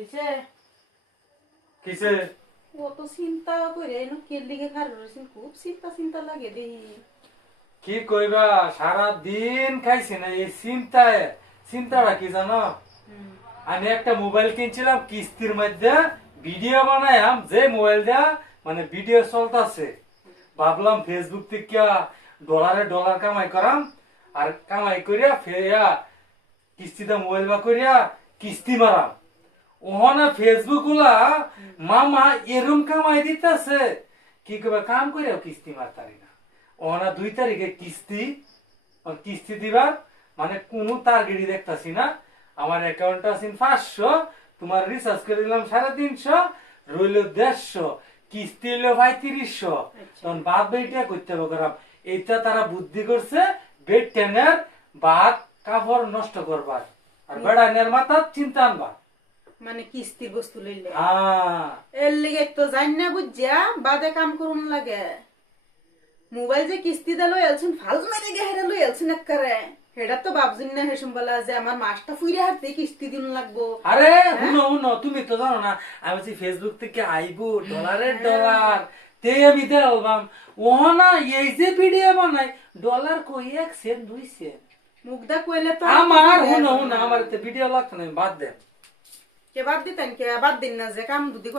এইছে কিসে কত চিন্তা করে এনো কেলিগে খার রইছেন খুব চিন্তা চিন্তা লাগে দেহি কি কইবা সারা দিন খাইছি না এই চিন্তায় চিন্তাটা কি জানো আমি একটা মোবাইল কিনছিলাম কিস্তির মধ্যে ভিডিও বানাইলাম যে মোবাইল দিয়া মানে ভিডিও চলতেছে ভাবলাম ফেসবুক থেকে ডলার কামাই করাম আর কামাই করিয়া ফেরিয়া কিস্তিতে মোবাইল বা করিয়া কিস্তি মারাম ওখানে ফেসবুক গুলা মামা এরম কামাই দিতেছে কি করবে কাম করিয়াও কিস্তি মারতারি না ওখানে 2 তারিখে কিস্তি দিবার মানে কোনো টার্গেটই দেখতাছি না আমার অ্যাকাউন্টে আছে 500 তোমার রিচার্জ করে দিলাম 350 রইল 150 কিস্তি হইলো ভাই 300 তখন বাদ বেটিয়া করতে হবে করাম এইটা তারা বুদ্ধি করছে বেড টেনের বাদ কাপড় নষ্ট করবার আর বেড়ানের মাথা চিন্তা আনবার মানে কিস্তির বস্তু লইলে হ্যাঁ এর লিগে তো জান না বুঝিয়া বাদে কাম করুন লাগে মোবাইল যে কিস্তি দে লই আলছেন ফাল মেরে গে হেরা লই আলছেন এককারে হেডা তো বাবজিন না হেসম বলা যে আমার মাসটা ফুইরে হারতে কিস্তি দিন লাগবো আরে শুনো তুমি তো জানো না আমি যে ফেসবুক থেকে আইবো ডলার তে আমি দেখলাম ও না এই যে ভিডিও বানাই ডলার কই 1 সেন্ট 2 সেন্ট মুগদা কইলে তো আমার শুনো আমার ভিডিও লাগতো না বাদ দেন কে বাদ দিতেন কে বাদ দিন না যে কাম দুদি